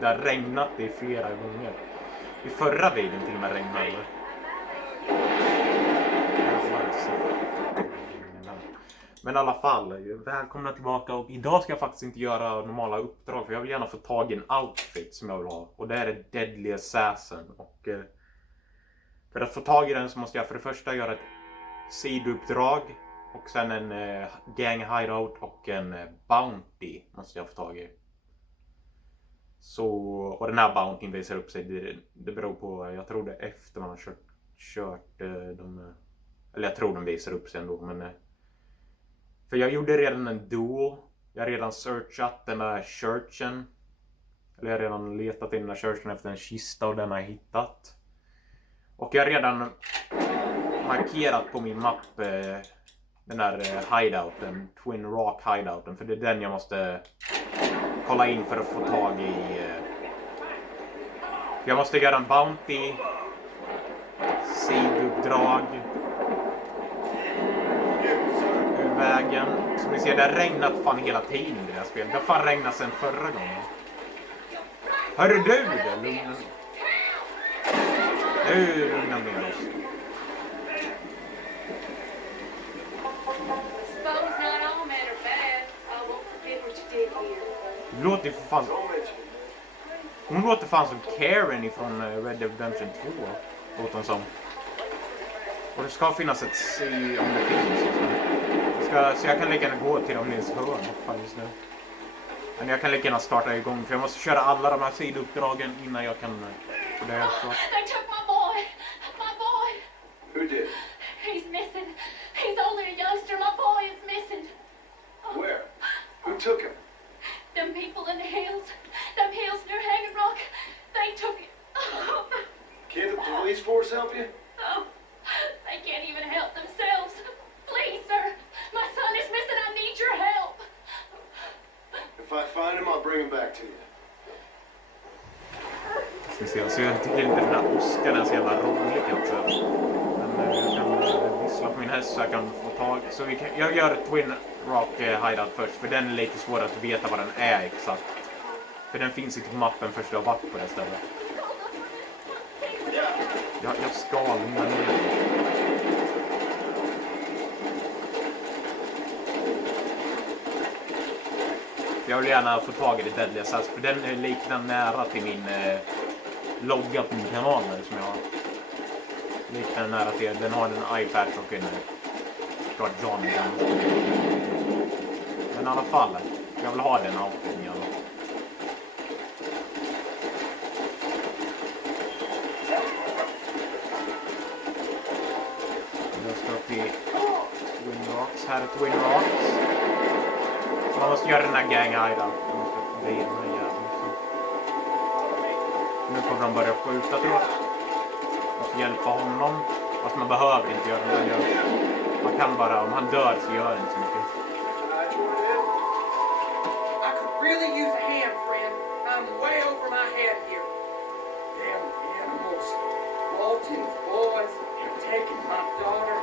Det har regnat i flera gånger. I förra videon till och med regnade. Men i alla fall, välkomna tillbaka. Och idag ska jag faktiskt inte göra normala uppdrag. För jag vill gärna få tag i en outfit som jag vill ha. Och det är Deadly Assassin. Och för att få tag i den så måste jag för det första göra ett sidouppdrag. Och sen en gang hideout och en bounty måste jag få tag i. Så, och den här bountyn visar upp sig, det beror på, jag tror det efter man har kört eller jag tror den visar upp sig ändå, men för jag gjorde redan en duo, jag har redan searchat den där churchen, eller jag har redan letat in den där churchen efter en kista och den har jag hittat. Och jag har redan markerat på min mapp den där hideouten, Twin Rock hideouten, för det är den jag måste kolla in för att få tag i. Jag måste göra en bounty, sidouppdrag ur vägen. Som ni ser, det har regnat fan hela tiden i det här spelet. Det har fan regnat sedan förra gången. Hörru du, lugna. Nu lugna ner oss. Låter för fan. Hon låter fan som Karen ifrån Red Dead Redemption 2. Låter hon som. Och det ska finnas ett C om det finns. Så jag kan lika gärna gå till dem Nils hörn fan just nu. Men jag kan lika gärna starta igång för jag måste köra alla de här sidouppdragen innan jag kan. Det är så. They took my boy. My boy. Who did? He's missing. He's only a youngster. My boy is missing. Where? Who took him? Them people in the hills. Them hills near Hanging Rock. They took it. Can't the police force help you? Oh, they can't even help themselves. Please, sir. My son is missing. I need your help. If I find him, I'll bring him back to you. Så jag tycker inte den där Oscar är så jävla rolig kanske. Men jag kan vissla på min häst så jag kan få tag. Så jag gör Twin Rock hideout först. För den är lite svår att veta vad den är exakt. För den finns inte på mappen först jag har varit på det stället. Jag ska lugna ner. Jag vill gärna få tag i det Deadly Assassin. För den är liknande nära till min logga på min kanal som jag har. Liknande nära till. Den har en iPad och en klart John. Men i alla fall. Jag vill ha den outfiten i alla fall. Jag ska till Twin Rocks. Här är Twin Rocks. Man måste göra den här gang hideout. Man måste förbi den här jäveln också. Nu kommer de börja skjuta tror jag. Man måste hjälpa honom. Fast man behöver inte göra det. Man kan bara, om han dör så gör det inte så mycket. I could really use a hand, friend. I'm way over my head here. Damn animals. Walton's boys have taken my daughter.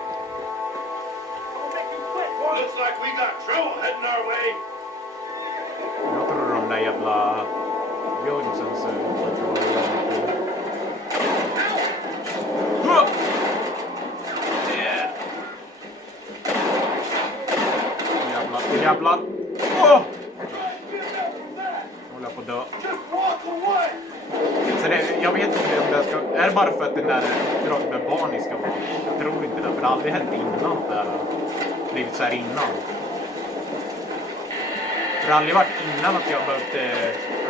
Don't make me quit, boy. Looks like we got trouble heading our way. Jag tror de där jävla Jonesons jävlar. Åh! Nu håller jag på att dö. Så jag vet inte om det ska. Är det bara för att den där uppdraget med barn ska vara? Jag tror inte det. För det har aldrig hänt innan det här. Blivit så här innan. Det har aldrig varit innan att jag behövt.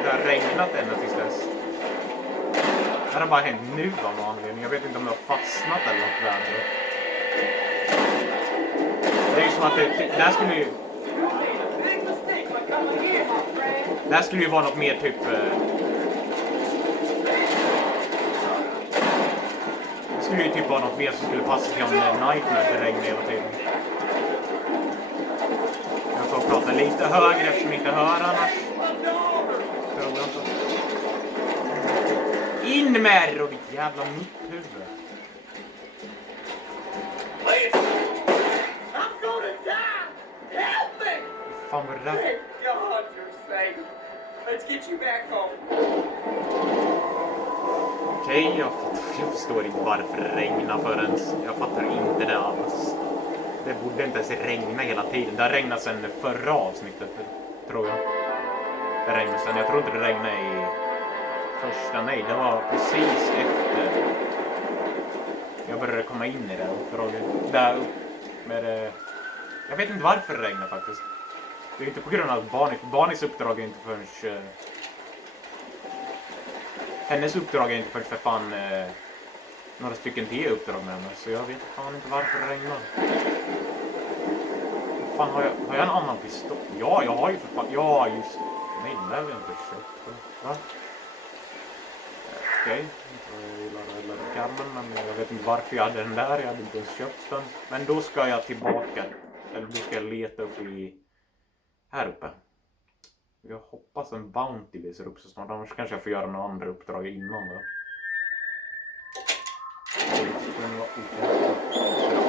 Det har regnat ända tills dess. Det har bara hänt nu av någon anledning. Jag vet inte om det har fastnat eller något värre. Det är ju som att det här skulle ju. Det här skulle ju vara något mer typ. Det skulle ju typ vara något mer som skulle passa till om Nightmare det regnar hela tiden. Jag får prata lite högre eftersom jag inte hör annars. Tror jag inte. In med er och ditt jävla mitthuvud. I'm gonna die! Help me! Fan vad det där. Thank God you're safe. Let's get you back home. Okej, jag förstår inte varför det regnar förrän. Jag fattar inte det alls. Det borde inte ens regna hela tiden. Det har regnat sedan förra avsnittet, tror jag. Det regnade sen. Jag tror inte det regnade i första. Nej, det var precis efter jag började komma in i det uppdraget. Där med det. Jag vet inte varför det regnar faktiskt. Det är inte på grund av Barnis uppdrag är inte förrän hennes uppdrag är inte förrän för fan några stycken till uppdrag med henne. Så jag vet fan inte varför det regnar. Fan, har jag en annan pistol? Ja, jag har ju för fan. Ja, just. Nej, den där har jag inte köpt. Va? Okej, jag tror jag gillar eller gammal, men jag vet inte varför jag hade den där. Jag hade inte ens köpt den. Men då ska jag tillbaka. Eller då ska jag leta upp i här uppe. Jag hoppas en Bounty visar upp så snart. Annars kanske jag får göra några andra uppdrag innan då.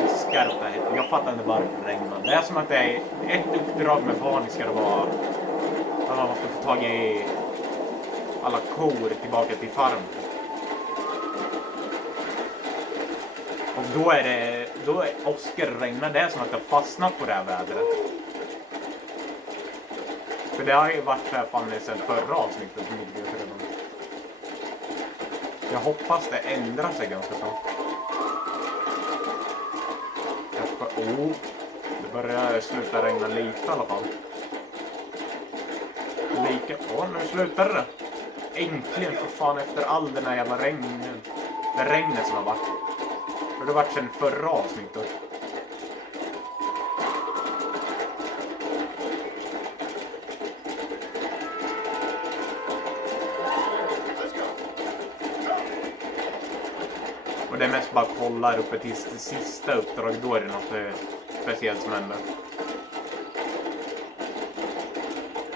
Skarpa. Jag fattar inte varför det regnar. Det är som att det är ett uppdrag med barn ska det vara att man måste få tag i alla kor tillbaka till farmen. Och då är Oscar regnar det som att det har fastnat på det här vädret. För det har ju varit så här fan sen förra avsnittet som inte vet redan. Jag hoppas det ändrar sig ganska snart. Det börjar sluta regna lite i alla fall. Nu slutar det. Äntligen för fan efter all den här jävla regnen. Det regnet som har varit. För det har varit sen förra avsnittet. Och det är mest bara kolla uppe till det sista uppdraget. Då är det något speciellt som händer.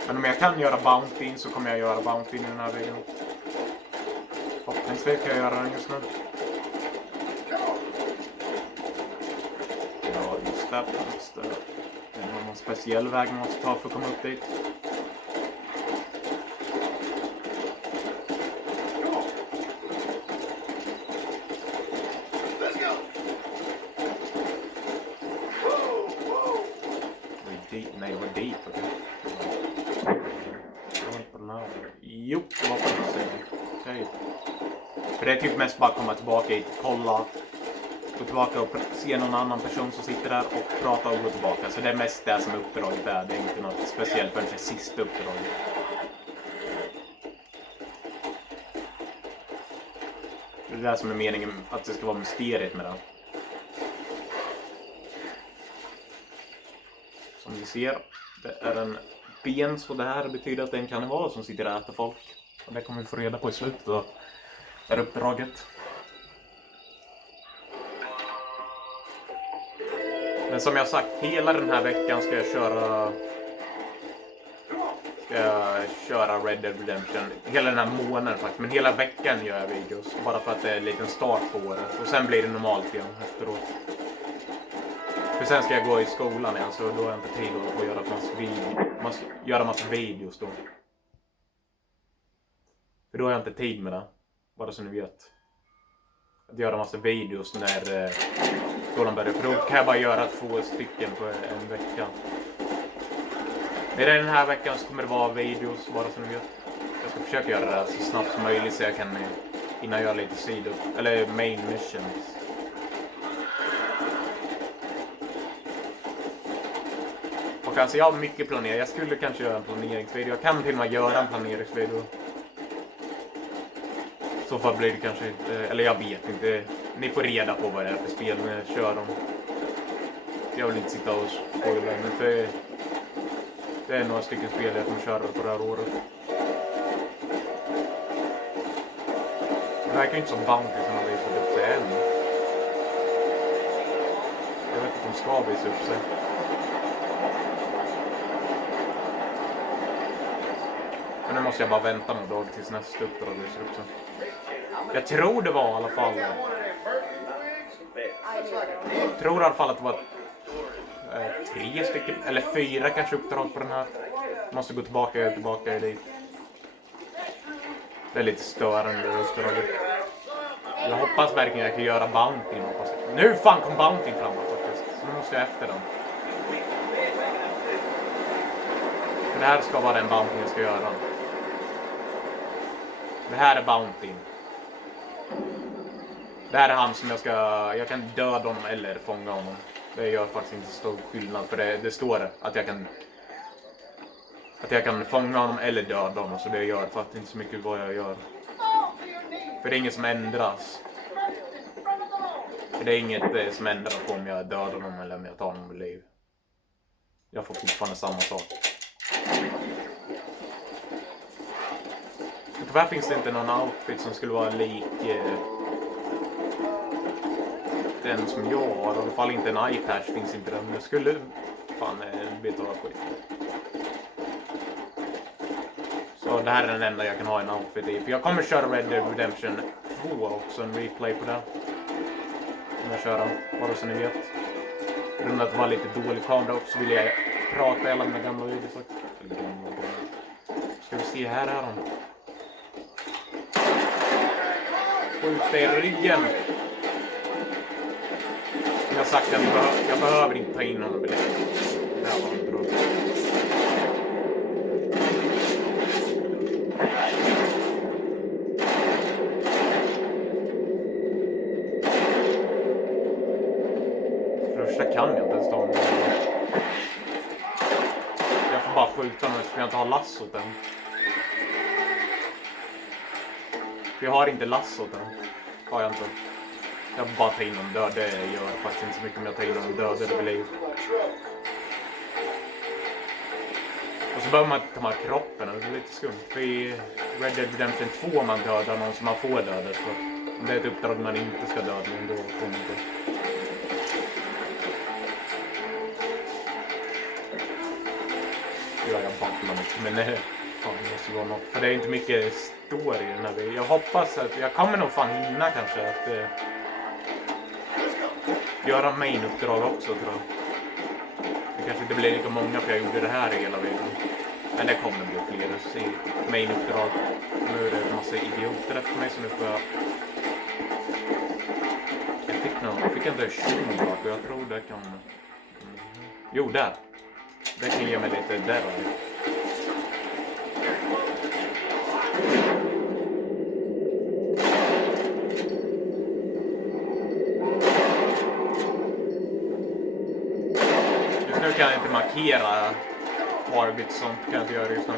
Men om jag kan göra Bounty så kommer jag göra Bounty i den här videon. Förhoppningsvis kan jag göra den just nu. Ja, just det. Det är någon speciell väg man måste ta för att komma upp dit. Nej, det var dit. Jo, det var på den här sidan. Okej. För det är typ mest bara komma tillbaka hit, kolla, gå tillbaka och se någon annan person som sitter där och prata och gå tillbaka. Så det är mest det som uppdraget är. Det är inte något speciellt för det sista uppdraget. Det är det som är meningen, att det ska vara mysteriet med det. Som ni ser, det är en ben, så det här betyder att det är en karneval som sitter och äter folk. Och det kommer vi få reda på i slutet av det här uppdraget. Men som jag sagt, hela den här veckan ska jag köra Red Dead Redemption. Hela den här månaden faktiskt, men hela veckan gör jag videos. Bara för att det är en liten start på året. Och sen blir det normalt igen efteråt. För sen ska jag gå i skolan igen, så då har jag inte tid att göra massa videos då. För då har jag inte tid med det. Bara så ni vet. Att göra massa videos när skolan börjar. För då kan jag bara göra 2 stycken på en vecka. Men den här veckan så kommer det vara videos, bara så ni vet. Jag ska försöka göra det så snabbt som möjligt så jag kan innan göra lite sidor. Eller main missions. Och alltså jag har mycket planerat. Jag skulle kanske göra en planeringsvideo. Jag kan till och med göra en planeringsvideo. Så fall blir det kanske inte... Eller jag vet inte. Ni får reda på vad det är för spel när jag kör dem. Jag vill inte sitta och spoila. Men för det är några stycken spel jag kommer köra på det här året. Det verkar inte som Bounty som har visat upp sig än. Jag vet inte om de ska visa upp sig. Men nu måste jag bara vänta några dagar tills nästa uppdrag visar upp sig. Jag tror det var i alla fall. Jag tror i alla fall att det var 3 stycken eller 4 kanske uppdrag på den här. Måste gå tillbaka dit. Det är lite störande uppdraget. Jag hoppas verkligen jag kan göra Bountyn. Nu fan kom Bountyn fram faktiskt. Så nu måste jag efter den. För det här ska vara den Bountyn jag ska göra. Det här är Bountyn. Det här är han som jag kan döda honom eller fånga honom. Det gör faktiskt inte så stor skillnad. För det står att jag kan fånga honom eller döda honom. Så det gör faktiskt inte så mycket vad jag gör. För det är inget som ändras. För det är inget som ändras på om jag dödar honom eller om jag tar honom med liv. Jag får fortfarande samma sak. Tyvärr finns det inte någon outfit som skulle vara lik den som jag har. I alla fall inte en iPad finns inte den. Det skulle fan beta skit. Så det här är den enda jag kan ha en outfit i. För jag kommer köra Red Dead Redemption 2 också. En replay på det. Kommer jag köra. Bara så ni vet. På grund av att det var lite dålig kamera också vill jag prata i alla mina gamla videos också. Ska vi se, här är de. Skjuta i ryggen. Som jag sagt, jag behöver inte ta in honom med det. Det här var inte bra. Första kan jag inte ens ta honom. Jag får bara skjuta honom eftersom jag inte har lassot än. Jag har inte lassot än. Har jag inte. Jag får bara ta in honom död. Det gör faktiskt inte så mycket om jag tar in honom död eller liv. Och så behöver man inte ta med kroppen. Det är lite skumt. För i Red Dead Redemption 2 man dödar någon som man får döda. Så om det är ett uppdrag man inte ska döda någon, då får man inte. Ja, jag battlar mycket. Men fan, det måste vara något. För det är inte mycket story i den här videon. Jag hoppas att jag kommer nog fan hinna kanske att göra main-uppdrag också, tror jag. Det kanske inte blir lika många för jag gjorde det här i hela videon. Men det kommer bli fler att se main-uppdrag. Nu är det en massa idioter efter mig så nu får jag... Jag fick inte 20 och jag tror det kan... Jo, där. Det kan ge mig lite där. Just nu kan jag inte markera targets, sånt kan jag inte göra just nu.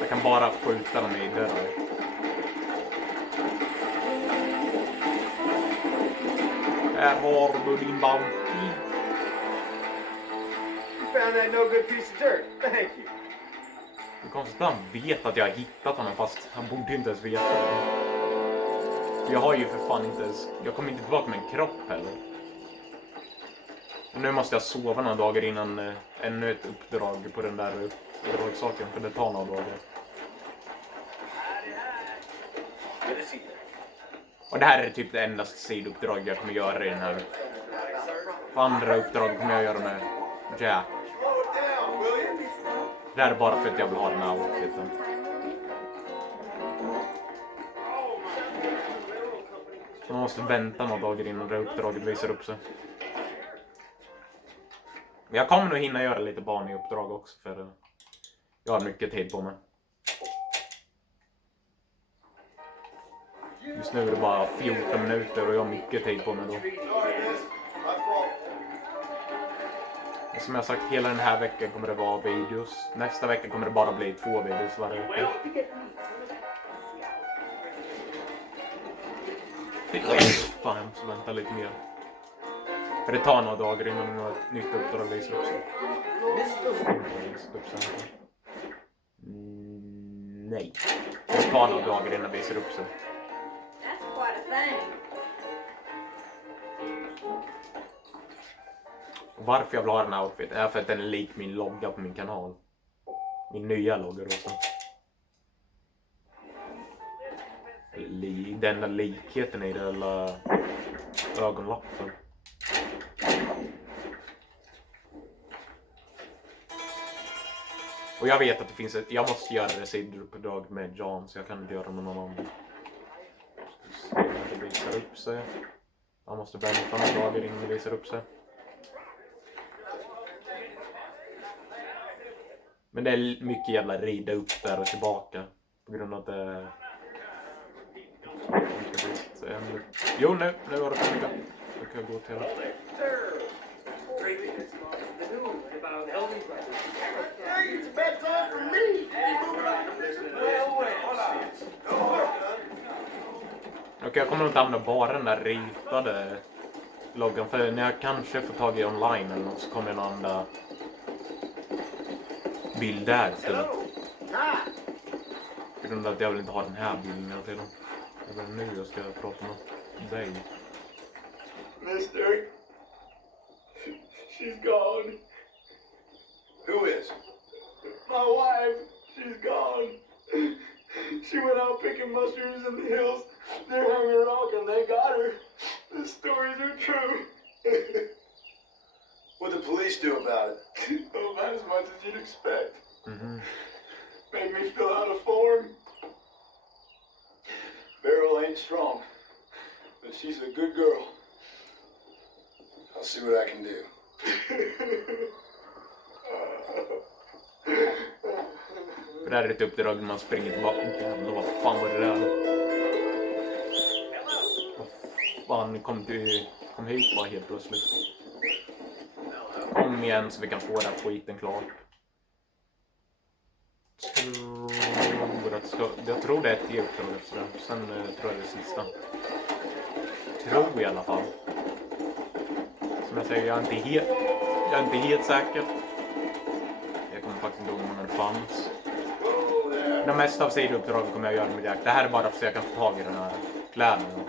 Jag kan bara skjuta dem i dörrar. Här har du din bounty. Found that no good piece of dirt. Thank you. Det är konstigt att han vet att jag har hittat honom fast han borde inte ens veta det. För jag har ju för fan inte ens... Jag kommer inte tillbaka med en kropp heller. Och nu måste jag sova några dagar innan ännu ett uppdrag på den där uppdragssaken. För det tar några dagar. Och det här är typ det enda sidouppdrag jag kommer göra i den här. För andra uppdrag kommer jag göra med Jack. Det här är bara för att jag vill ha den här outfiten. Man måste vänta några dagar innan det uppdraget visar upp sig. Men jag kommer nog hinna göra lite barn i uppdrag också för jag har mycket tid på mig. Just nu är det bara 14 minuter och jag har mycket tid på mig då. Som jag sagt, hela den här veckan kommer det vara videos. Nästa vecka kommer det bara bli 2 videos varje vecka. Fan, jag måste vänta lite mer. För det tar några dagar innan något nytt uppdrag visar upp sig. Nej. Det tar några dagar innan det visar upp sig. Varför jag vill ha den här outfit är för att den är lik min logga på min kanal. Min nya logga också. Den där likheten i det eller ögonlappen. Och jag vet att det finns jag måste göra det sidouppdrag med John, så jag kan inte göra någon annan. Se om det visar upp sig. Jag måste vänta några dagar innan det visar upp sig. Men det är mycket jävla rida upp där och tillbaka. På grund av att det... Jo, nu har det kommit. Då kan jag gå till det. It's bedtime for me. Okej, jag kommer inte använda bara den där ritade loggan. För när jag kanske får tag i online eller något så kommer jag använda bild där istället. På grund av att jag vill inte ha den här bilden hela tiden. Det är väl nu jag ska prata med dig. Mister, she's gone. Who is? My wife. She's gone. She went out picking mushrooms in the hills. They're hanging rock and they got her. The stories are true. What'd the police do about it? Oh, about as much as you'd expect. Made me fill out a form. Beryl ain't strong, but she's a good girl. I'll see what I can do. För det här är ett uppdrag när man springer tillbaka. Jävlar, vad fan var det där? Vad fan kom hit bara helt plötsligt. Kom igen så vi kan få den här skiten klart. Jag tror det är ett uppdrag efter det. Sen tror jag det är sista. Tror i alla fall. Som jag säger, jag är inte helt säker. Jag kommer faktiskt inte ihåg om den fanns. De mesta av sidouppdragen kommer jag göra med Jack. Det här är bara för att jag kan få tag i den här kläderna.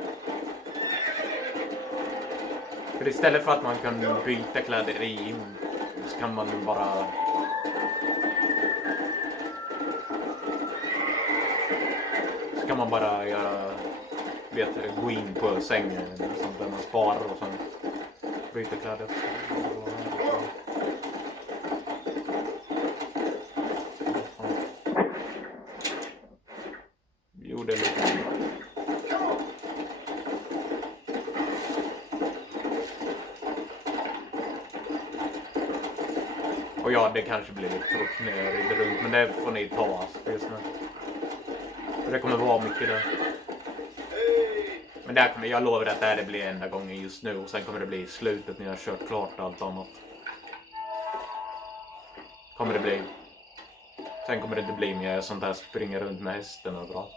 För istället för att man kan byta kläder i så kan man bara... Så kan man bara göra... gå in på sängen där man sparar och sen byta kläder. Jo, det är lite... Och ja, det kanske blir lite tråkigt runt, men det får ni ta just nu. För det kommer vara mycket där. Men där kommer, jag lovar att det här blir enda gången just nu. Och sen kommer det bli slutet när jag har kört klart allt annat. Kommer det bli. Sen kommer det inte bli mer sånt här springa runt med hästen överallt.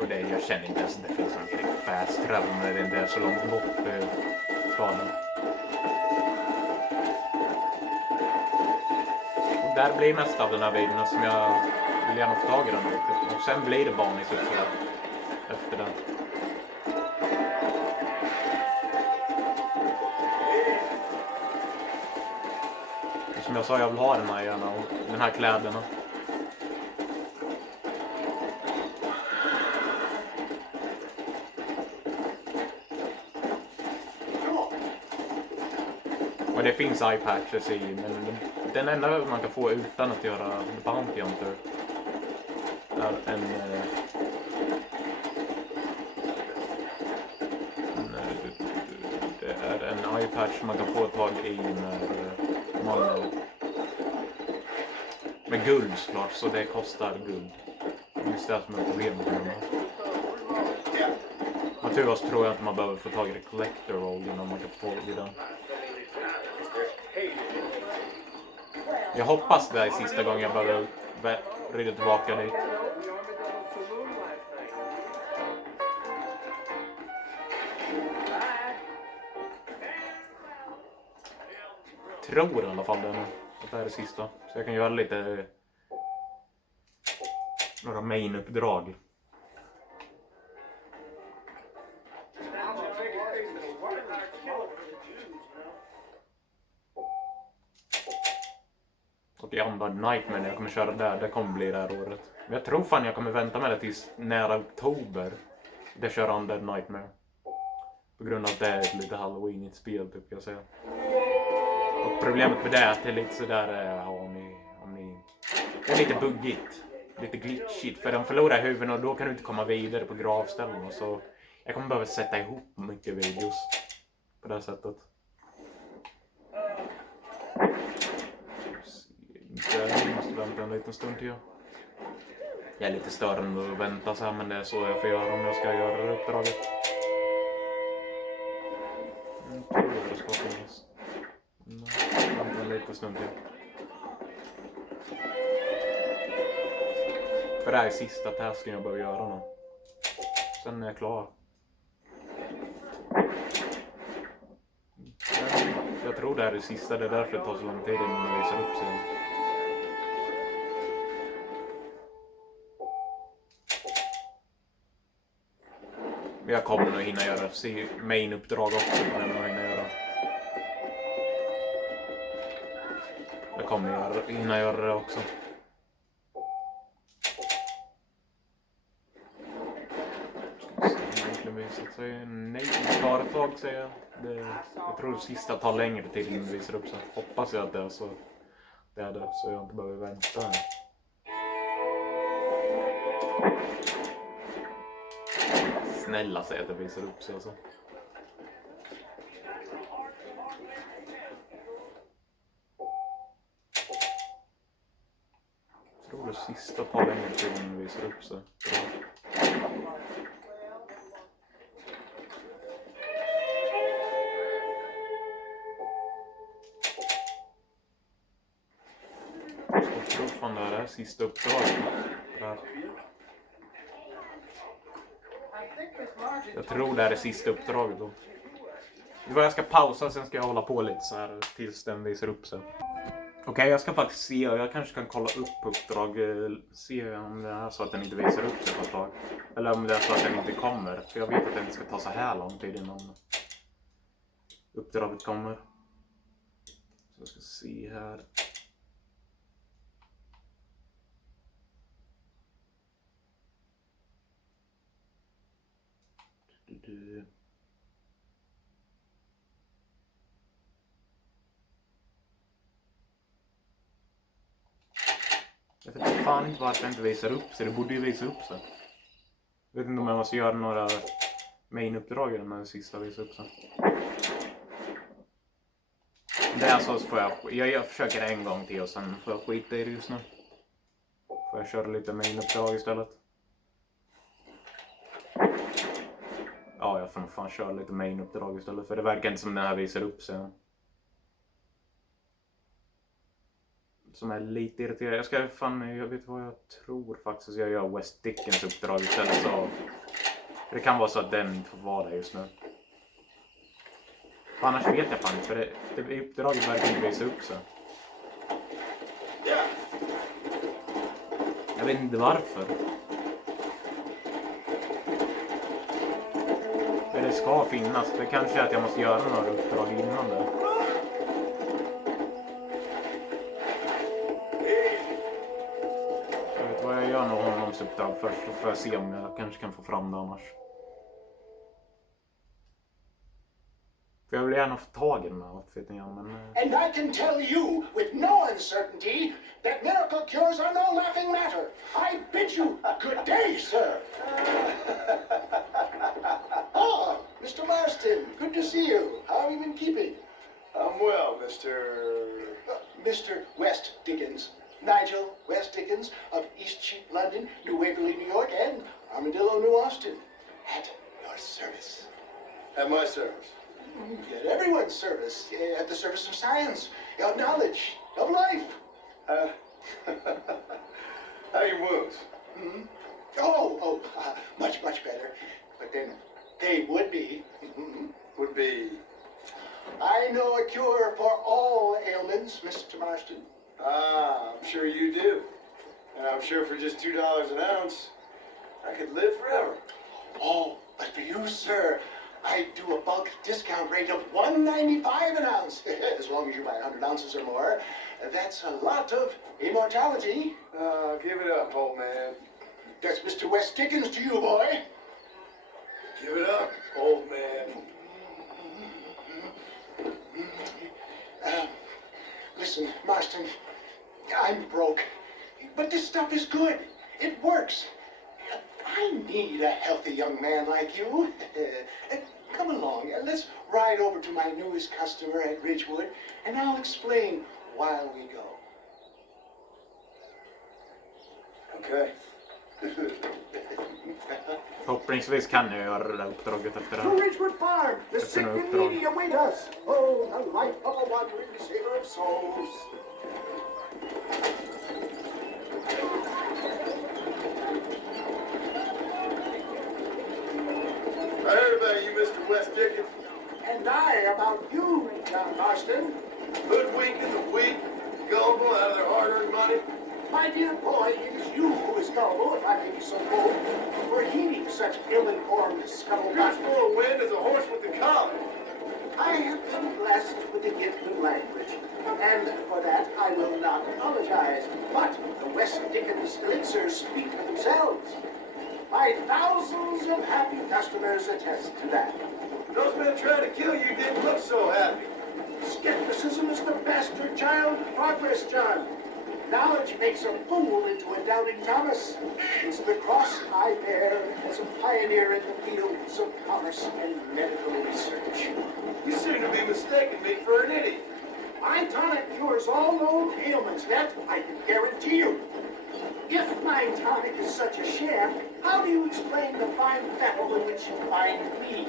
Och det, jag känner inte ens att det finns en riktigt fast travel när det inte är så långt bort staden. Och där blir mest av den här videon som jag vill gärna få tag i den. Och sen blir det Barneys uppdrag efter den. Och som jag sa, jag vill ha den här gärna och den här kläderna. Och det finns eye patches i, men den enda man kan få utan att göra Bounty Hunter är en eye patch man kan få tag i när man med guld såklart, så det kostar guld. Just det som är problemet med dem. Naturligtvis tror jag inte man behöver få tag i det collector roll innan man kan få tag i den. Jag hoppas det är sista gången jag behöver rida tillbaka dit. Tror i alla fall att det här är sista. Så jag kan göra lite... några main-uppdrag. Och i andra Nightmare när jag kommer köra där, det kommer bli det här året. Men jag tror fan jag kommer vänta med det tills nära oktober. Det kör andra Nightmare. På grund av att det är ett lite halloweenigt spel typ jag säga. Och problemet med det är att det är lite sådär om ni... Det är lite buggigt. Lite glitchigt. För de förlorar huvuden och då kan du inte komma vidare på gravställen. Så jag kommer behöva sätta ihop mycket videos. På det här sättet. Jag måste vänta en liten stund till. Jag är lite störande att vänta så här, men det är så jag får göra om jag ska göra det uppdraget. Jag tror det ska finnas. Vänta en liten stund till. För det här är sista tasken jag behöver göra nu. Sen är jag klar. Jag tror det här är det sista, det är därför det tar så lång tid innan man visar upp sig. Jag kommer nog hinna göra main-uppdrag också. Jag kommer hinna göra det också. Nej, bara ett tag säger jag. Jag tror det sista tar längre tid innan det visar upp sig. Hoppas jag att det är så. Det är det, så jag inte behöver vänta. Snälla säg att det visar upp sig alltså. Jag tror det sista tar längre tid innan det visar upp sig. Det här sista uppdraget. Jag tror det här är sista uppdraget då. Jag ska pausa, sen ska jag hålla på lite så här tills den visar upp sig. Okej, jag ska faktiskt se, jag kanske kan kolla upp uppdrag, se om det är så att den inte visar upp sig på ett tag. Eller om det är så att den inte kommer, för jag vet att den ska ta så här lång tid innan uppdraget kommer. Så jag ska se här. Jag vet fan inte varför det inte visar upp sig. Det borde ju visa upp sig. Jag vet inte om jag måste göra några main-uppdrag när det sista visar upp sig. Det är så får jag försöker en gång till och sen får jag skita i det just nu. Får jag köra lite main-uppdrag istället. Ja, jag får fan köra lite main-uppdrag istället. För det verkar inte som den här visar upp sig. Som är lite irriterad. Jag vet vad jag tror faktiskt. Jag gör West Dickens uppdrag istället så. Det kan vara så att den inte får vara där just nu. För annars vet jag fan inte. För det uppdraget verkar inte visa upp sig. Jag vet inte varför. Men det ska finnas. Det kanske är att jag måste göra några uppdrag innan det. Jag vet vad jag gör nog honoms uppdrag först. Då får jag se om jag kanske kan få fram det annars. För jag vill gärna få tag i den här outfiten igen, men... And I can tell you with no uncertainty that miracle cures are no laughing matter. I bid you good day, sir. Ah, Mr. Marston, good to see you. How have you been keeping? I'm well, Mr. West Dickens. Nigel West Dickens of Eastcheap, London, New Waverly, New York, and Armadillo, New Austin. At your service. At my service. At everyone's service. At the service of science, of knowledge, of life. How are your wounds? Much better. But then they would be. Would be... I know a cure for all ailments, Mr. Marston. Ah, I'm sure you do. And I'm sure for just $2 an ounce, I could live forever. Oh, but for you, sir, I do a bulk discount rate of $1.95 an ounce. As long as you buy 100 ounces or more. That's a lot of immortality. Give it up, old man. That's Mr. West Dickens to you, boy. Give it up, old man. Listen, Marston, I'm broke, but this stuff is good. It works. I need a healthy young man like you. Come along, let's ride over to my newest customer at Ridgewood, and I'll explain while we go. Okay. Förhoppningsvis kan jag göra det där uppdraget efter det To här. Ridgewood Farm, the It's sick an and uppdrag. needy await us. Oh, the life of a wandering sailor of souls. I heard about you, Mr. West Dickens. And I about you, John Marston. Hoodwinking the weak, gullible out of their hard-earned money. My dear boy, it is you who is gullible, if I may be so bold, for heeding such ill-informed You're scuttlebutt. as full of wind as a horse with a collar. I have been blessed with a gift of language, and for that I will not apologize. But the West Dickens elixirs speak for themselves. My thousands of happy customers attest to that. Those men trying to kill you didn't look so happy. Skepticism is the bastard child of progress, John. Knowledge makes a fool into a doubting Thomas. It's the cross I bear as a pioneer in the fields of commerce and medical research. You seem to be mistaking me for an idiot. My tonic cures all known ailments, yet I can guarantee you. If my tonic is such a sham, how do you explain the fine fettle in which you find me?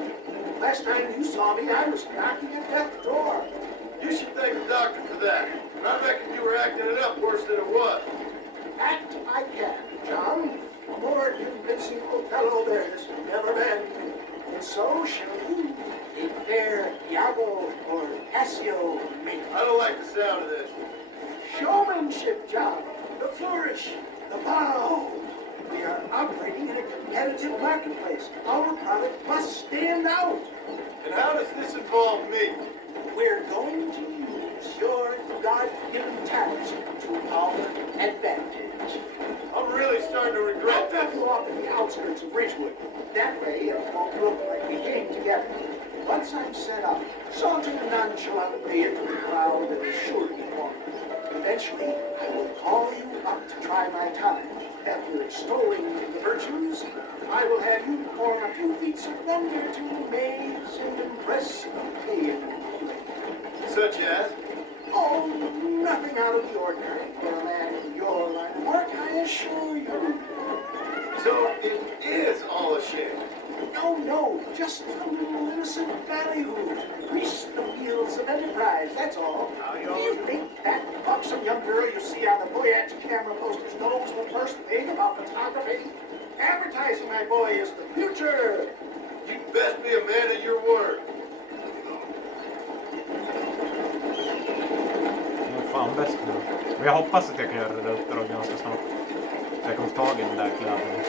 Last time you saw me, I was knocking at death's door. You should thank the doctor for that. I reckon you were acting it up worse than it was. Act I can, John. A more convincing Othello there has never been. And so shall you, a fair Iago or Cassio make. I don't like the sound of this. Showmanship, John. The flourish, the bow. We are operating in a competitive marketplace. Our product must stand out. And how does this involve me? We're going to use your God-given talents to our advantage. I'm really starting to I'll regret drop this. you off at the outskirts of Ridgewood. That way it won't look like we came together. Once I'm set up, saunter nonchalantly into the crowd and sure to be wanted. Eventually, I will call you up to try my time. After extolling the virtues, I will have you perform a few feats of wonder to amaze and impress the playing public. Such as? Oh, nothing out of the ordinary for a man in your line of work, I assure you. So it is all a sham. No, just a little innocent ballyhoo to grease the wheels of enterprise, that's all. Do you think that buxom young girl you see on the Voyage camera posters knows the first thing about photography? Advertising, my boy, is the future. You best be a man of your word. Jag är fan bäst nu. Men jag hoppas att jag kan göra det där uppdraget ganska snart. Så jag kommer få tag i den där kläderna.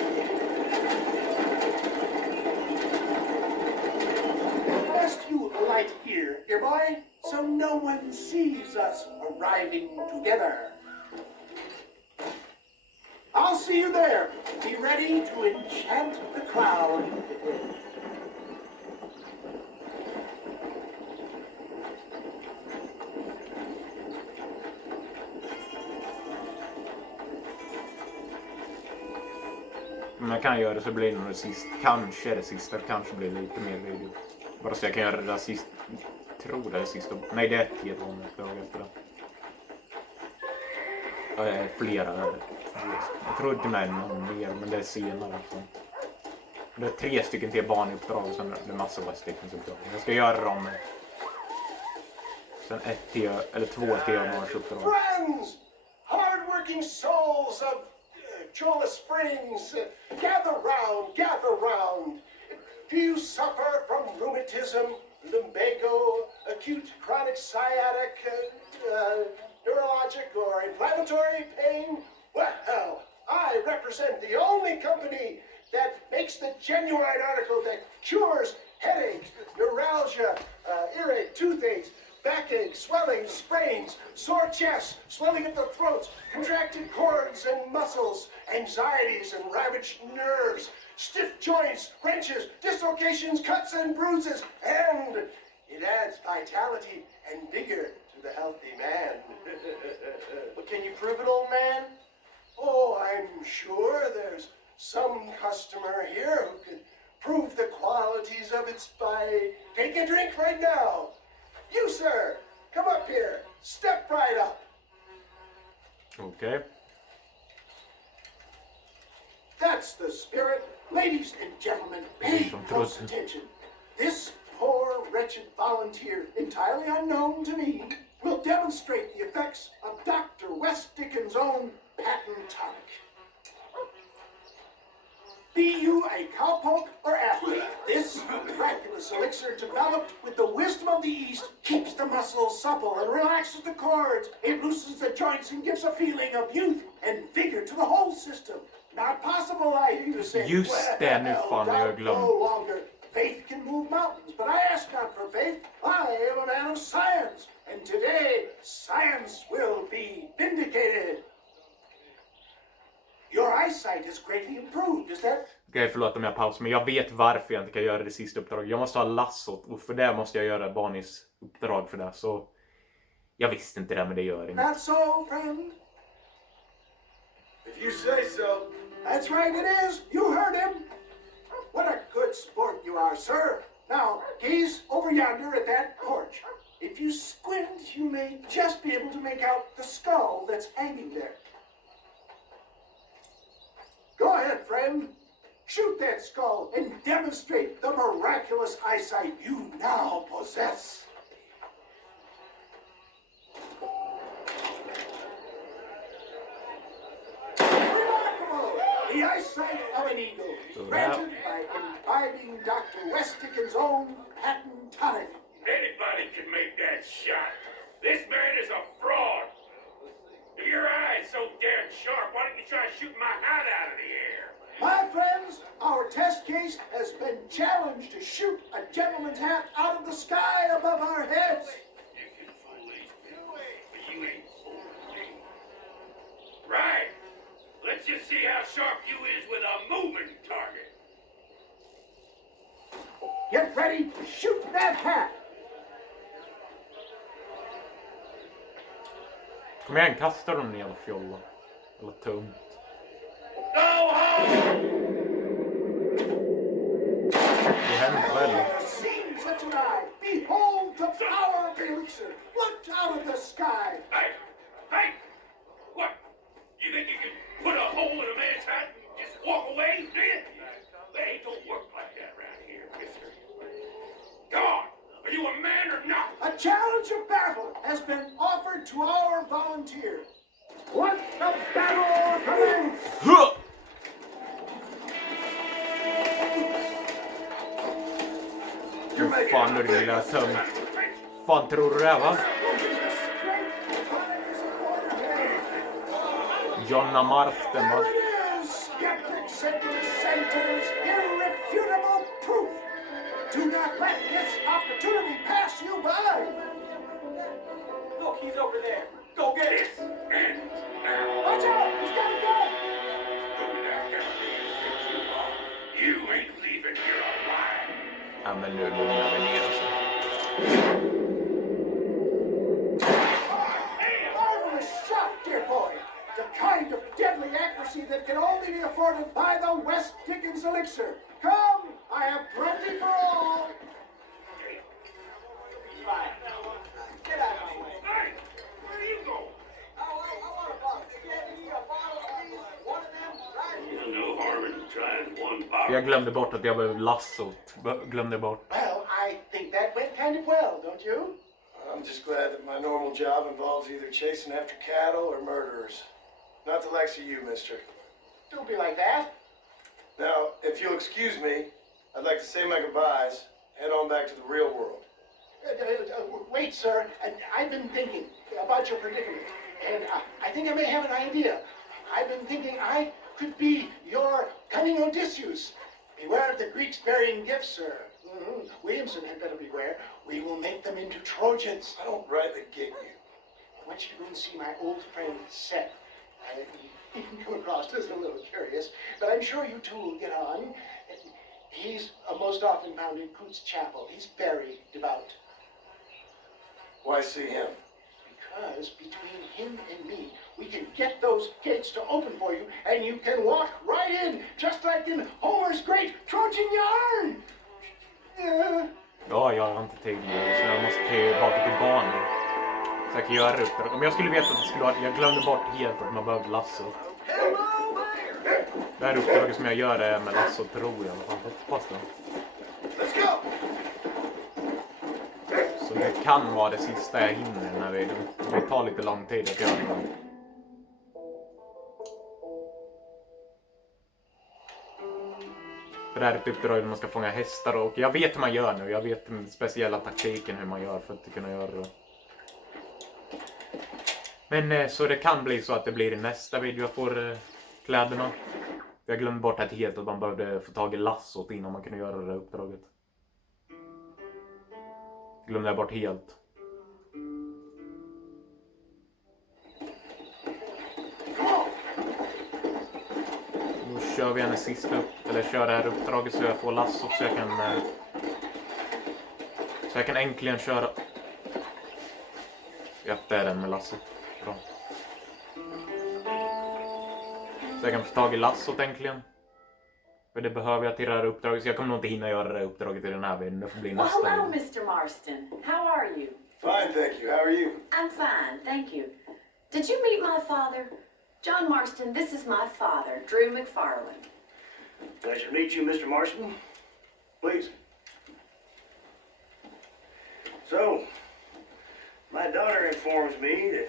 Must you alight here, dear boy, so no one sees us arriving together. I'll see you there. Be ready to enchant the crowd. Om jag kan göra det så blir det nog det sista. Kanske det sista. Kanske blir det lite mer video. Bara så jag kan göra det där sista. Tror det är sista. Nej, det är 10 uppdrag efter det. Flera. Jag tror inte med någon mer, men det är senare. Så. Det är 3 stycken till barnuppdrag och sen är det massa West Dickens uppdrag. Jag ska göra dem. Sen 1 till, eller 2 till barnuppdrag. Friends, hard-working souls of Cholla Springs, gather round, gather round. Do you suffer from rheumatism, lumbago, acute chronic sciatic, neurologic or inflammatory pain? Well, I represent the only company that makes the genuine article that cures headaches, neuralgia, earache, toothaches, backache, swelling, sprains, sore chests, swelling of the throats, contracted cords and muscles, anxieties and ravaged nerves, stiff joints, wrenches, dislocations, cuts and bruises, and It adds vitality and vigor to the healthy man. But can you prove it, old man? Oh, I'm sure there's some customer here who can prove the qualities of it by taking a drink right now. You, sir, come up here. Step right up. Okej. That's the spirit. Ladies and gentlemen, pay close attention. This poor, wretched volunteer, entirely unknown to me, will demonstrate the effects of Dr. West Dickens' own patent tonic. Be you a cowpoke or athlete, this miraculous elixir developed with the wisdom of the East keeps the muscles supple and relaxes the cords. It loosens the joints and gives a feeling of youth and vigor to the whole system. Not possible, I hear you say. Just det, nu fan har jag glömt. No longer. Faith can move mountains, but I ask not for faith. I am a man of science, and today science will be vindicated. Your eyesight is greatly improved, is that? Okej, förlåt om jag pausar, men jag vet varför jag inte kan göra det sista uppdraget. Jag måste ha lassot och för det måste jag göra Barneys uppdrag för det. Så jag visste inte det, men det gör inget. Not so, friend. If you say so. That's right, it is. You heard him. What a good sport you are, sir. Now, gaze over yonder at that porch. If you squint, you may just be able to make out the skull that's hanging there. Go ahead, friend. Shoot that skull and demonstrate the miraculous eyesight you now possess. Remarkable! The eyesight of an eagle, granted by imbibing Dr. West Dickens' own patent tonic. Anybody can make that shot. This man is a fraud. Your eye's so damn sharp, why don't you try shooting my hat out of the air? My friends, our test case has been challenged to shoot a gentleman's hat out of the sky above our heads. You can fool these people, but you ain't fooling me. Right. Let's just see how sharp you is with a moving target. Get ready to shoot that hat. Kom igen, kasta dem ner och fjolla. Eller tungt. Go home! Det händer själv. Seen such an eye. Behold the power of the elixir. Look out of the sky. Hey! Hey! What? You think you can put a hole in a man's hat and just walk away, do you? They don't work like that around here, mister. Come on! Are you a man or not? A challenge of battle has been offered to our volunteer. Let the battle commence! Huh! Hur fan är det lilla tömt? Fan tror du det är, va? Jonna Marften, va? There it is! Skeptics and dissenters, irrefutable proof. Do not let this opportunity pass you by. Look, he's over there. Go get it. This ends now. Watch out! He's got a gun! Go down there and you are. You ain't leaving here alive. Ja, men nu lugnar vi ner oss. Marvelous shot, dear boy. The kind of deadly accuracy that can only be afforded by the West Dickens elixir. Come, I have plenty for all. Fine. Get out of my way. Hey! Where you going? I want a bottle. You have any bottle, please? One of them, right? No harm in trying one bottle. Jag glömde bort att jag behövde lassot. Glömde bort. Well, I think that went kind of well, don't you? I'm just glad that my normal job involves either chasing after cattle or murderers. Not the likes of you, mister. Don't be like that. Now, if you'll excuse me, I'd like to say my goodbyes, head on back to the real world. Wait, sir. I've been thinking about your predicament, and I think I may have an idea. I've been thinking I could be your cunning Odysseus. Beware of the Greeks bearing gifts, sir. Williamson had better beware. We will make them into Trojans. I don't rightly get you. I want you to go and see my old friend Seth. He can come across as a little curious, but I'm sure you two will get on. He's most often found in Coots Chapel. He's very devout. Why see him? Because between him and me, we can get those gates to open for you, and you can walk right in, just like in Homer's great Trojan yarn. Ja, jag har inte tid nu, så jag måste tillbaka till banan. Så jag kan göra uppdrag. Om jag skulle veta att det skulle vara... Jag glömde bort helt att man behövde lasso. Det här uppdraget som jag gör är med lasso, tror jag i alla fall. Hoppas det. Let's go! Så det kan vara det sista jag hinner i den här videon. Det tar lite lång tid att göra det. För det här är ett uppdrag där man ska fånga hästar och jag vet hur man gör nu. Jag vet den speciella taktiken hur man gör för att kunna göra det. Men så det kan bli så att det blir i nästa video jag får kläderna. Jag glömde bort att helt att man behövde få tag i lassot innan man kunde göra det uppdraget. Glömde jag bort helt. Då kör vi en sista eller kör det här uppdraget så jag får lassot så jag kan äntligen köra. Ja, det är den med lassot. Bra. Så jag kan få tag i lassot äntligen. För det behöver jag till det här uppdraget. Så jag kommer nog inte hinna göra det här uppdraget i den här videon. Det får bli Well, nästa hello, video. Mr. Marston. How are you? Fine, thank you. How are you? I'm fine, thank you. Did you meet my father? John Marston, this is my father, Drew McFarland. Pleasure to meet you, Mr. Marston. Please. So, my daughter informs me that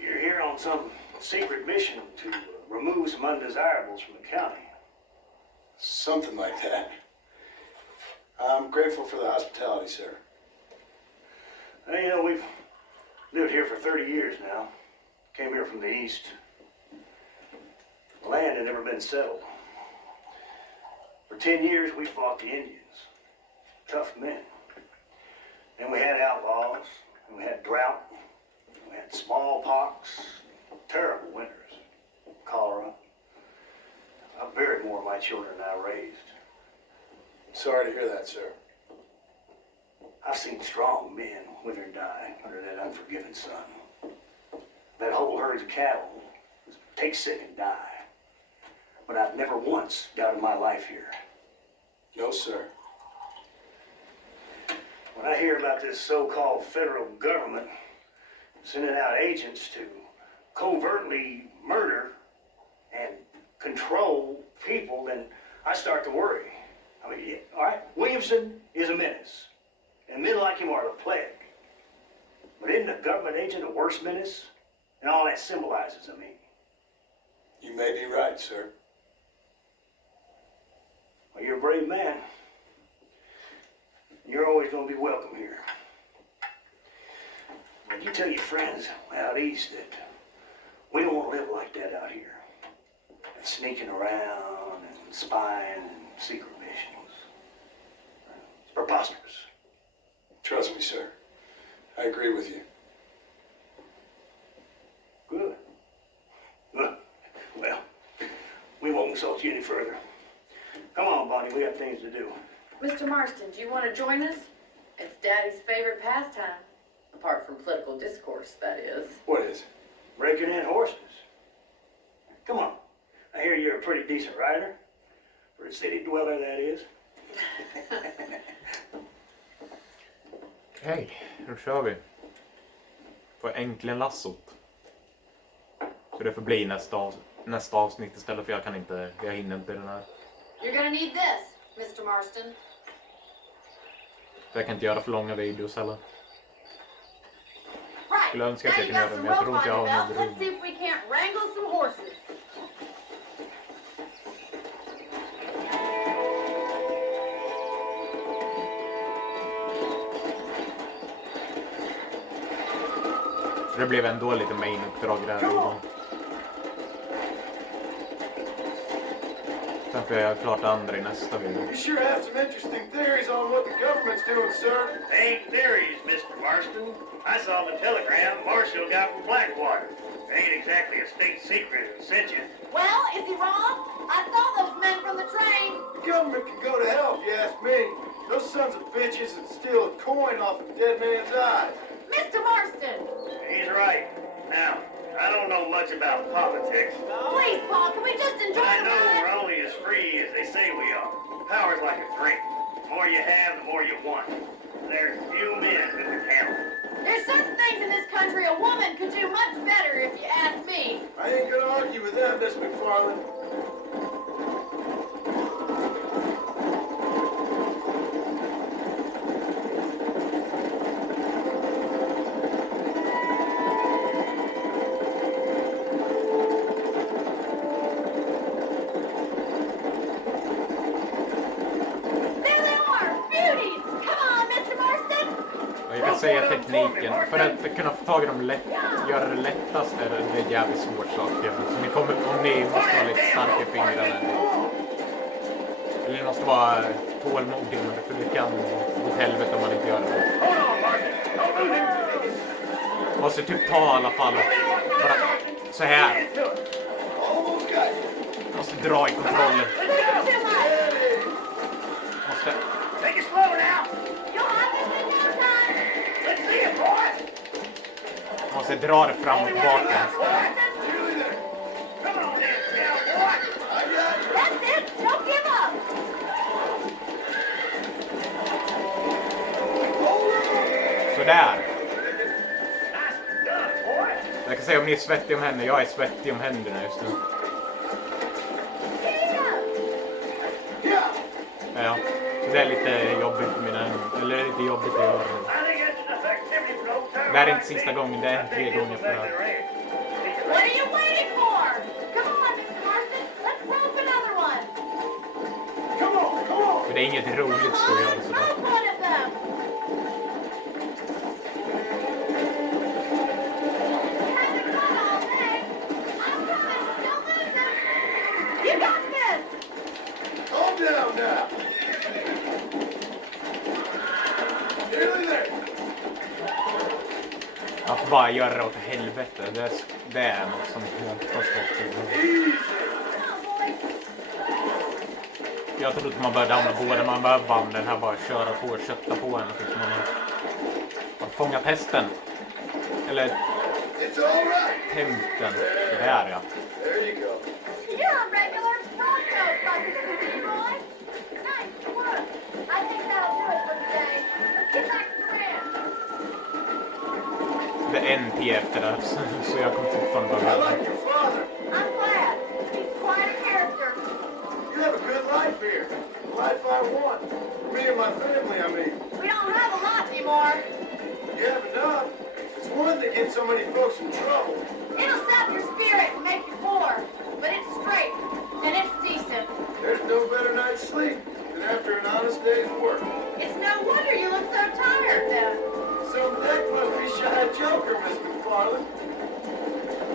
you're here on some secret mission to remove some undesirables from the county. Something like that. I'm grateful for the hospitality, sir. Well, you know, we've lived here for 30 years now. Came here from the east. The land had never been settled. For 10 years, we fought the Indians. Tough men. Then we had outlaws, and we had drought, and we had smallpox, terrible winters, cholera. I buried more of my children than I raised. Sorry to hear that, sir. I've seen strong men wither and die under that unforgiving sun. That whole herds of cattle take sick and die. But I've never once doubted my life here. No, sir. When I hear about this so-called federal government sending out agents to covertly murder and control people, then I start to worry. I mean, yeah, all right, Williamson is a menace, and men like him are the plague. But isn't a government agent a worse menace? And all that symbolizes, I mean. You may be right, sir. Well, you're a brave man. You're always going to be welcome here. But you tell your friends out east that we don't want to live like that out here. Sneaking around and spying and secret missions. It's preposterous. Trust me, sir. I agree with you. Good. Well, we won't insult you any further. Come on, Bonnie, we got things to do. Mr. Marston, do you want to join us? It's Daddy's favorite pastime. Apart from political discourse, that is. What is? Breaking in horses. Come on. I hear you're a pretty decent rider. For a city dweller, that is. Okej, då kör vi. Får äntligen lassot. Så det får bli nästa avsnitt istället för jag hinner inte den här. You're gonna need this, Mr. Marston. Jag kan inte göra för långa videos heller. Right. Skulle önska att Now jag you kunde got göra det, some men jag tror rope inte jag on har your någon belt. Let's see rum. if we can't wrangle some horses. Så det blev ändå lite main-uppdrag i den här videon. Sen får jag göra klart det andra i nästa video. You sure have some interesting theories on what the government's doing, sir. Ain't theories, Mr. Marston. I saw the telegram Marshall got from Blackwater. Ain't exactly a state secret who sent you. Well, is he wrong? I saw those men from the train. The government can go to hell if you ask me. Those sons of bitches would steal a coin off a dead man's eye. Mr. Marston! He's right. Now, I don't know much about politics, Please, Paul, can we just enjoy but I the know ride? we're only as free as they say we are. Power's like a drink. The more you have, the more you want. There's few men who can handle it. There's certain things in this country a woman could do much better if you ask me. I ain't gonna argue with that, Miss McFarland. There they are! Beauties! Come on, Mr. Marston! Och jag kan säga tekniken. För att kunna få tag i dem lätt, göra det lättast är det en jävligt svår sak. Så ni kommer, om ni måste ha lite starka fingrar. Eller ni måste vara tålmodiga med det, för det kan gå åt helvete om man inte gör det. Man måste typ ta i alla fall. Bara så här. Almost got you. Måste dra i kontrollen. Måste... Take it slow now. You'll have this in no time! Let's see it, boys. Måste dra det fram och tillbaka. Come on, then, cowboy. That's it! Don't give up! Sådär. Nice done, boy. Jag kan säga om ni är svettiga om händerna. Jag är svettig om händerna just nu. Ja, så det är lite jobbigt för mina händer. Eller lite jobbigt att göra. I think it's an effectivity for no turn. Det här är inte sista gången, det är 3 gånger för det här. What are you waiting for? Come on, Mr. Marston! Let's rope another one! Come on, come on. För det är inget roligt så att göra Rope sådär. one of them! You got this! Calm down now. Nearly there. Man får bara göra det åt helvete. Det är något som jag inte förstått. Easy. Jag trodde att man började använda båda. Man behöver bara den här bara köra på och kötta på en. Tills man har fångat hästen. Eller It's all right. tämt den. Sådär ja. There you go. You're a regular Bronco buster, Roy. Nice work. I think that'll do it for today. Let's get back to the ranch. Det är en till efter det. Så jag kommer fortfarande I behöva. like your father. I'm glad. He's quite a character. You have a good life here. The life I want. Me and my family, I mean. We don't have a lot anymore. You have enough. It's one that gets so many folks in trouble. It'll sap your spirit and make you poor. But it's straight. And it's decent. There's no better night's sleep than after an honest day's work. It's no wonder you look so tired, then. Some deck must be shy joker, Miss McFarland.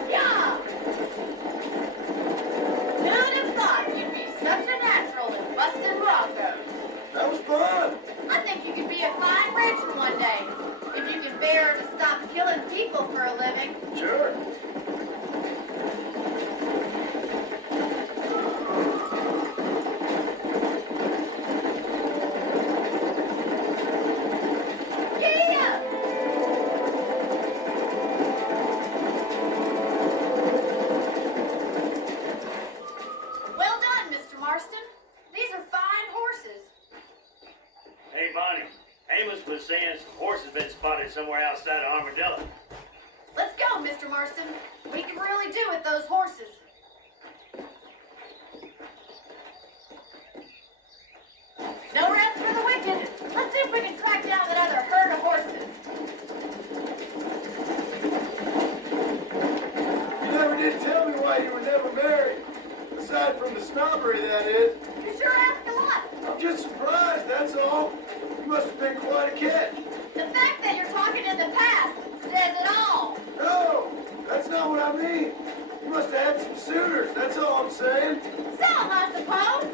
Yeah! Who'd have thought you'd be such a natural in busting Broncos? That was fun. I think you could be a fine rancher one day. If you can bear to stop killing people for a living. Sure. Yeah! Well done, Mr. Marston. These are fine horses. Hey, Bonnie. Amos was saying some horses been spotted somewhere outside of Armadillo. Let's go, Mr. Marston. We can really do with those horses. No rest for the wicked. Let's see if we can track down that other herd of horses. You never did tell me why you were never married. Aside from the snobbery, that is. You sure ask a lot. I'm just surprised, that's all. You must have been quite a catch. The fact that you're talking in the past says it all. No, that's not what I mean. You must have had some suitors, that's all I'm saying. Some, I suppose.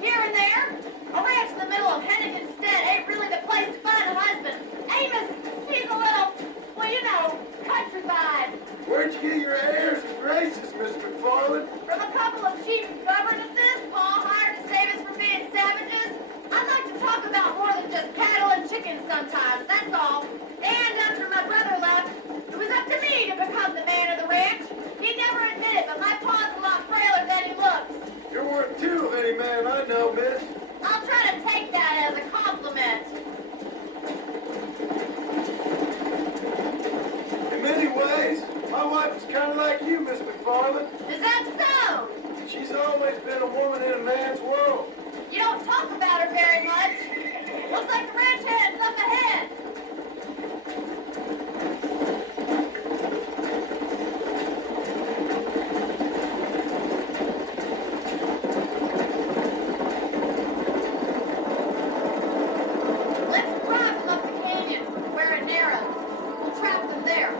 Here and there. A ranch in the middle of Hennigan's Stead ain't really the place to find a husband. Amos, he's a little, well, you know, countrified. Where'd you get your airs and graces, Miss McFarland? From a couple of cheap governesses Paul hired to save us from being savages. I'd like to talk about more than just cattle and chickens sometimes, that's all. And after my brother It's kind of like you, Miss McFarland. Is that so? She's always been a woman in a man's world. You don't talk about her very much. Looks like the ranch hand's up ahead. Let's drive them up the canyon, where it narrows. We'll trap them there.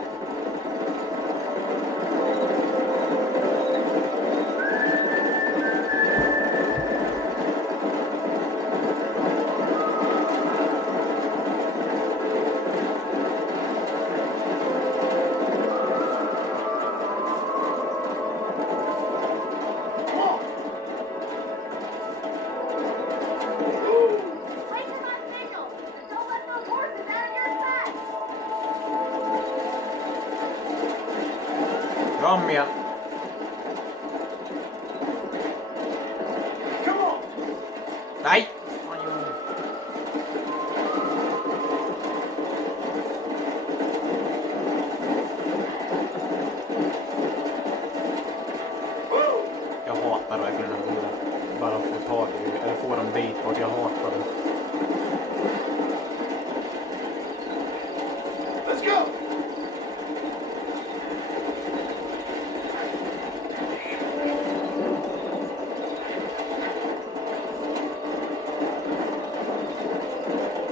Wait for my signal. Don't let those horses out of your sight. Kom igen. Come on. Nej! Fan, jag... Whoa. Jag hatar verkligen den här bara få tag i, eller få dem dit bort. Jag hatar det. Let's go.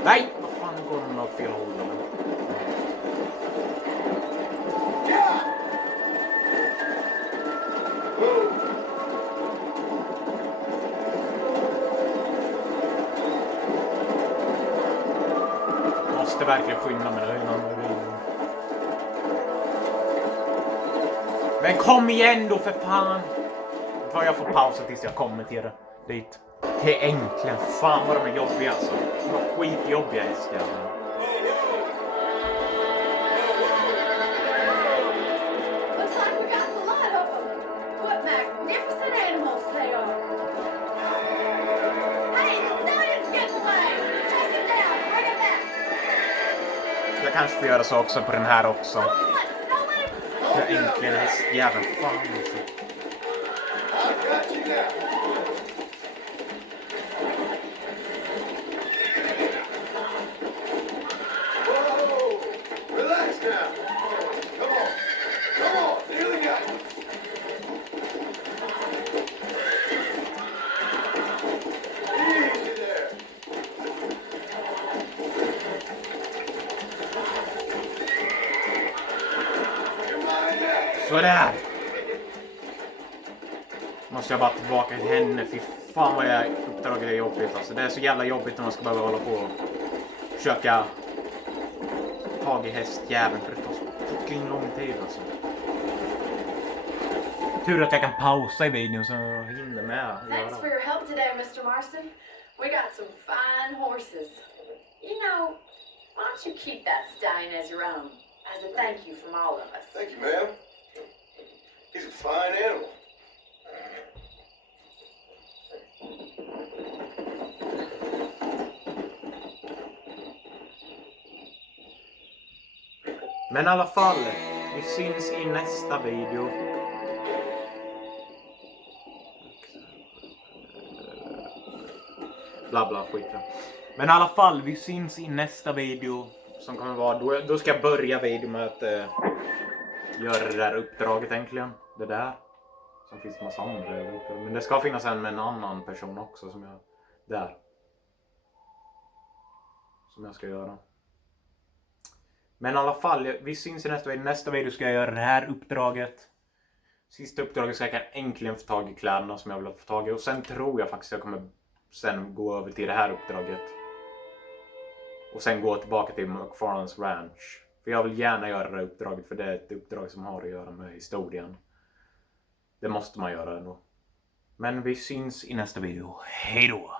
Nej! Vad fan, nu går de åt fel håll. Eller? Yeah. Whoa. Måste verkligen skynda med det innan det blir... Men kom igen då för fan! Får jag får pausa tills jag kommer till det. Dit. Det är äntligen. Fan vad de är jobbiga alltså. De var skitjobbiga hästjävlar. Looks like we got a lot of them. What magnificent animals they are. Hey, the stallion's getting away. Chase him down. Bring him back. Jag kanske får göra så också på den här också. Come on. Don't let him... Jag är äntligen hästjäveln. Fan alltså. I got you now. Whoa. Relax now. Come on. Come on. Nearly got you. Easy there. Come on in. Sådär. Måste jag bara tillbaka till henne. Fy fan vad jag uppdraget är jobbigt alltså. Det är så jävla jobbigt när man ska behöva hålla på och försöka tag i hästjäveln. För det tar så fucking lång tid alltså. Tur att jag kan pausa i videon så jag hinner med att Thanks göra. for your help today, Mr. Marston. We got some fine horses. You know, why don't you keep that stallion as your own, as a thank you from all of us? Thank you, ma'am. He's a fine animal. Men i alla fall, vi syns i nästa video. Bla bla skit. Men i alla fall, vi syns i nästa video. Som kommer vara, då ska jag börja videon med att göra det där uppdraget egentligen. Det där. Sen finns det massa andra uppdrag. Men det ska finnas en med en annan person också som jag... Där. Som jag ska göra. Men i alla fall, vi syns i nästa video. Nästa video ska jag göra det här uppdraget. Sista uppdraget ska jag äntligen få tag i kläderna som jag vill få tag i. Och sen tror jag faktiskt att jag kommer sen gå över till det här uppdraget. Och sen gå tillbaka till McFarlands Ranch. För jag vill gärna göra det här uppdraget. För det är ett uppdrag som har att göra med historien. Det måste man göra ändå. Men vi syns i nästa video. Hej då!